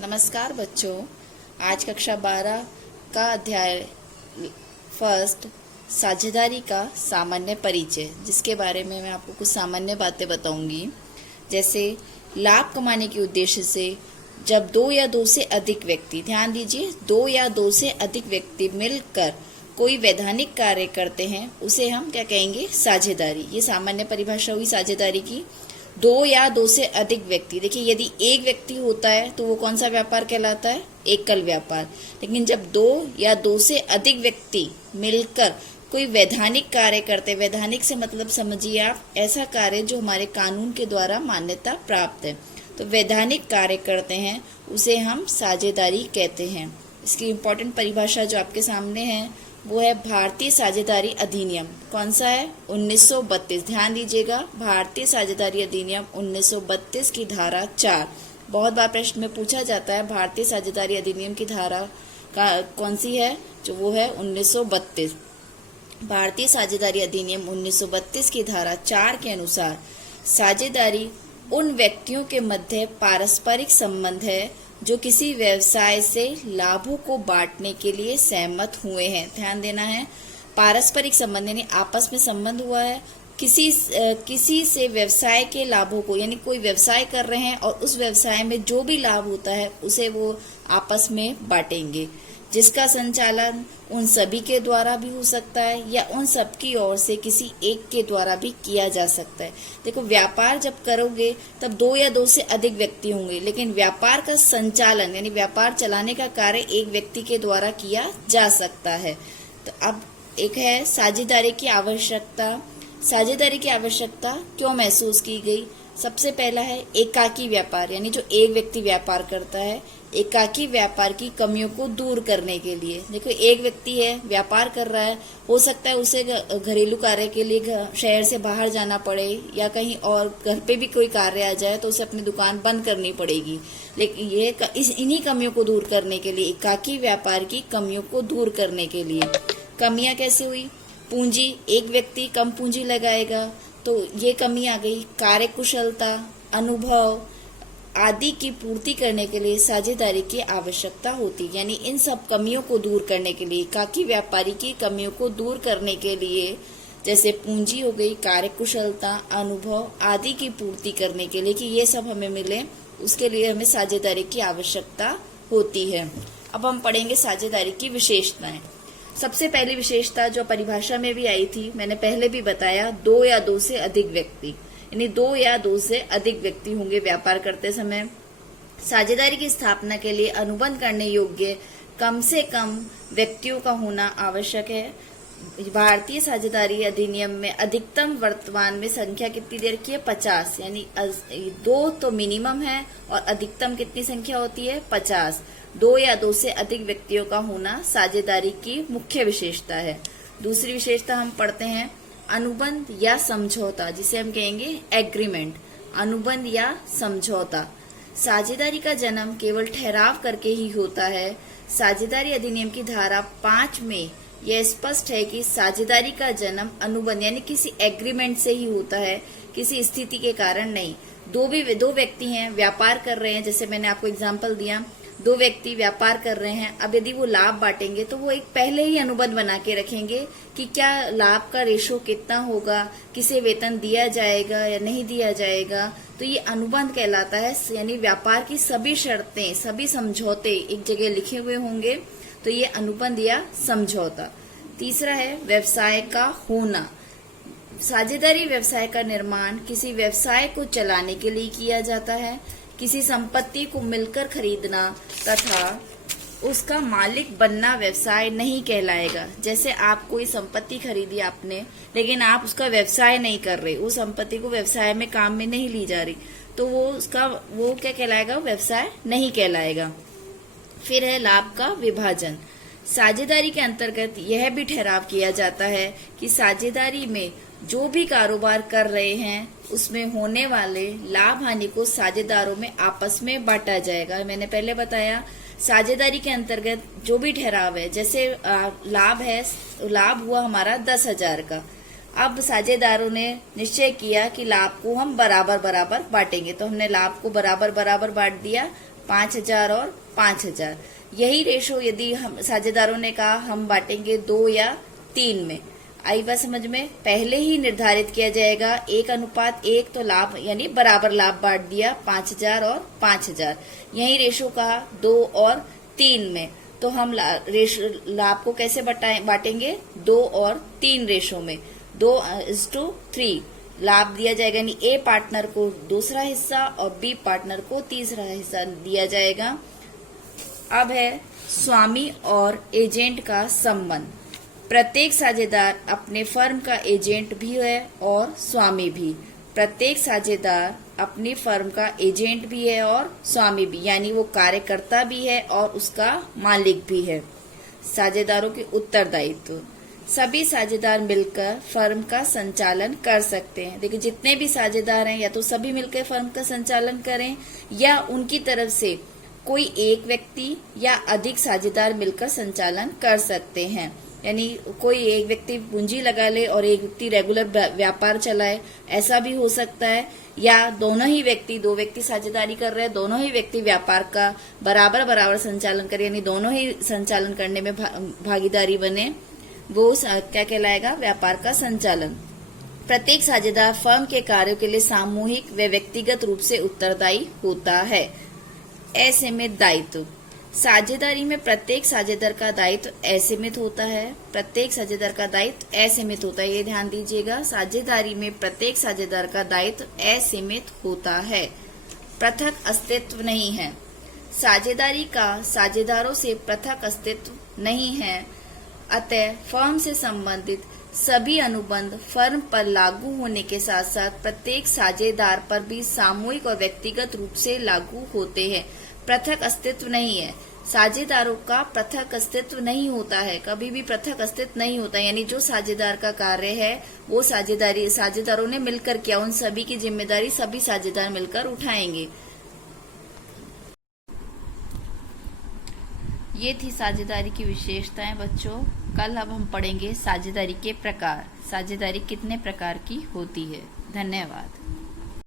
नमस्कार बच्चों। आज कक्षा 12 का अध्याय फर्स्ट साझेदारी का सामान्य परिचय, जिसके बारे में मैं आपको कुछ सामान्य बातें बताऊंगी। जैसे लाभ कमाने के उद्देश्य से जब दो या दो से अधिक व्यक्ति, ध्यान दीजिए, दो या दो से अधिक व्यक्ति मिलकर कोई वैधानिक कार्य करते हैं उसे हम क्या कहेंगे? साझेदारी। ये सामान्य परिभाषा हुई साझेदारी की। दो या दो से अधिक व्यक्ति, देखिए यदि एक व्यक्ति होता है तो वो कौन सा व्यापार कहलाता है? एकल व्यापार। लेकिन जब दो या दो से अधिक व्यक्ति मिलकर कोई वैधानिक कार्य करते, वैधानिक से मतलब समझिए आप ऐसा कार्य जो हमारे कानून के द्वारा मान्यता प्राप्त है, तो वैधानिक कार्य करते हैं उसे हम साझेदारी कहते हैं। इसकी इम्पोर्टेंट परिभाषा जो आपके सामने है वो है भारतीय साझेदारी अधिनियम। कौन सा है? 1932। ध्यान दीजिएगा, भारतीय साझेदारी अधिनियम 1932 की धारा 4। बहुत बार प्रश्न में पूछा जाता है भारतीय साझेदारी अधिनियम की धारा का कौन सी है, जो वो है 1932। भारतीय साझेदारी अधिनियम 1932 की धारा 4 के अनुसार साझेदारी उन व्यक्तियों के मध्य पारस्परिक संबंध है जो किसी व्यवसाय से लाभों को बांटने के लिए सहमत हुए हैं। ध्यान देना है, पारस्परिक संबंध यानी आपस में संबंध हुआ है किसी से व्यवसाय के लाभों को, यानी कोई व्यवसाय कर रहे हैं और उस व्यवसाय में जो भी लाभ होता है उसे वो आपस में बांटेंगे, जिसका संचालन उन सभी के द्वारा भी हो सकता है या उन सबकी ओर से किसी एक के द्वारा भी किया जा सकता है। देखो, व्यापार जब करोगे तब दो या दो से अधिक व्यक्ति होंगे, लेकिन व्यापार का संचालन यानी व्यापार चलाने का कार्य एक व्यक्ति के द्वारा किया जा सकता है। तो अब एक है साझेदारी की आवश्यकता। साझेदारी की आवश्यकता क्यों महसूस की गई? सबसे पहला है एकाकी व्यापार, यानी जो एक व्यक्ति व्यापार करता है, एकाकी व्यापार की कमियों को दूर करने के लिए। देखो, एक व्यक्ति है व्यापार कर रहा है, हो सकता है उसे घरेलू कार्य के लिए शहर से बाहर जाना पड़े या कहीं और घर पे भी कोई कार्य आ जाए तो उसे अपनी दुकान बंद करनी पड़ेगी। लेकिन ये इन्हीं कमियों को दूर करने के लिए, एकाकी व्यापार की कमियों को दूर करने के लिए। कमियां कैसे हुई? पूंजी, एक व्यक्ति कम पूंजी लगाएगा तो ये कमी आ गई। कार्यकुशलता, अनुभव आदि की पूर्ति करने के लिए साझेदारी की आवश्यकता होती, यानी इन सब कमियों को दूर करने के लिए, एकाकी व्यापारी की कमियों को दूर करने के लिए, जैसे पूंजी हो गई, कार्यकुशलता, अनुभव आदि की पूर्ति करने के लिए कि ये सब हमें मिले, उसके लिए हमें साझेदारी की आवश्यकता होती है। अब हम पढ़ेंगे साझेदारी की विशेषताएं। सबसे पहली विशेषता जो परिभाषा में भी आई थी, मैंने पहले भी बताया, दो या दो से अधिक व्यक्ति, यानी दो या दो से अधिक व्यक्ति होंगे व्यापार करते समय। साझेदारी की स्थापना के लिए अनुबंध करने योग्य कम से कम व्यक्तियों का होना आवश्यक है। भारतीय साझेदारी अधिनियम में अधिकतम वर्तमान में संख्या कितनी दे रखी है? 50, यानी दो तो मिनिमम है और अधिकतम कितनी संख्या होती है? 50। दो या दो से अधिक व्यक्तियों का होना साझेदारी की मुख्य विशेषता है। दूसरी विशेषता हम पढ़ते हैं अनुबंध या समझौता, जिसे हम कहेंगे एग्रीमेंट। अनुबंध या समझौता। साझेदारी का जन्म केवल ठहराव करके ही होता है। साझेदारी अधिनियम की धारा 5 में यह स्पष्ट है कि साझेदारी का जन्म अनुबंध यानी किसी एग्रीमेंट से ही होता है, किसी स्थिति के कारण नहीं। दो व्यक्ति हैं, व्यापार कर रहे हैं, जैसे मैंने आपको एग्जांपल दिया, दो व्यक्ति व्यापार कर रहे हैं। अब यदि वो लाभ बांटेंगे तो वो एक पहले ही अनुबंध बना के रखेंगे कि क्या लाभ का रेशो कितना होगा, किसे वेतन दिया जाएगा या नहीं दिया जाएगा, तो ये अनुबंध कहलाता है। यानी व्यापार की सभी शर्तें, सभी समझौते एक जगह लिखे हुए होंगे, तो ये अनुबंध या समझौता। तीसरा है व्यवसाय का होना। साझेदारी व्यवसाय का निर्माण किसी व्यवसाय को चलाने के लिए किया जाता है। किसी संपत्ति को मिलकर खरीदना तथा उसका मालिक बनना व्यवसाय नहीं कहलाएगा। जैसे आप कोई संपत्ति खरीदी आपने, लेकिन आप उसका व्यवसाय नहीं कर रहे, उस संपत्ति को व्यवसाय में काम में नहीं ली जा रही, तो वो क्या कहलाएगा? व्यवसाय नहीं कहलाएगा। फिर है लाभ का विभाजन। साझेदारी के अंतर्गत यह भी ठहराव किया जाता है कि साझेदारी में जो भी कारोबार कर रहे हैं उसमें होने वाले लाभ हानि को साझेदारों में आपस में बांटा जाएगा। मैंने पहले बताया साझेदारी के अंतर्गत जो भी ठहराव है, जैसे लाभ हुआ हमारा 10,000 का, अब साझेदारों ने निश्चय किया कि लाभ को हम बराबर बराबर बांटेंगे, तो हमने लाभ को बराबर बराबर बांट दिया। 5,000 और 5,000। यही रेशो यदि हम साझेदारों ने कहा हम बांटेंगे 2 या 3 में, आई बात समझ में? पहले ही निर्धारित किया जाएगा 1:1, तो लाभ यानी बराबर लाभ बांट दिया 5,000 और 5,000। यही रेशो कहा 2 और 3 में, तो हम लाभ को कैसे बांटेंगे? 2 और 3 रेशो में, 2:3 लाभ दिया जाएगा, यानी ए पार्टनर को दूसरा हिस्सा और बी पार्टनर को तीसरा हिस्सा दिया जाएगा। अब है स्वामी और एजेंट का संबंध। प्रत्येक साझेदार अपने फर्म का एजेंट भी है और स्वामी भी। प्रत्येक साझेदार अपनी फर्म का एजेंट भी है और स्वामी भी, यानी वो कार्यकर्ता भी है और उसका मालिक भी है। साझेदारों के उत्तरदायित्व। सभी साझेदार मिलकर फर्म का संचालन कर सकते हैं। देखिए, जितने भी साझेदार हैं या तो सभी मिलकर फर्म का संचालन करें या उनकी तरफ से कोई एक व्यक्ति या अधिक साझेदार मिलकर संचालन कर सकते हैं। यानी कोई एक व्यक्ति पूंजी लगा ले और एक व्यक्ति रेगुलर व्यापार चलाए, ऐसा भी हो सकता है। या दो व्यक्ति साझेदारी कर रहे हैं, दोनों ही व्यक्ति व्यापार का बराबर संचालन करें, यानी दोनों ही संचालन करने में भागीदारी बने, वो क्या कहलाएगा? व्यापार का संचालन। प्रत्येक साझेदार फर्म के कार्यों के लिए सामूहिक व व्यक्तिगत रूप से उत्तरदायी होता है। असीमित दायित्व। साझेदारी में प्रत्येक साझेदार का दायित्व असीमित होता है। प्रत्येक साझेदार का दायित्व असीमित होता है, ये ध्यान दीजिएगा। साझेदारी में प्रत्येक साझेदार का दायित्व असीमित होता है। पृथक अस्तित्व नहीं है। साझेदारी का साझेदारों से पृथक अस्तित्व नहीं है, अतः फर्म से संबंधित सभी अनुबंध फर्म पर लागू होने के साथ साथ प्रत्येक साझेदार पर भी सामूहिक और व्यक्तिगत रूप से लागू होते हैं। पृथक अस्तित्व नहीं है, साझेदारों का पृथक अस्तित्व नहीं होता है, कभी भी पृथक अस्तित्व नहीं होता। यानी जो साझेदार का कार्य है वो साझेदारों ने मिलकर किया, उन सभी की जिम्मेदारी सभी साझेदार मिलकर उठाएंगे। ये थी साझेदारी की विशेषताएं बच्चों। कल अब हम पढ़ेंगे साझेदारी के प्रकार। साझेदारी कितने प्रकार की होती है। धन्यवाद।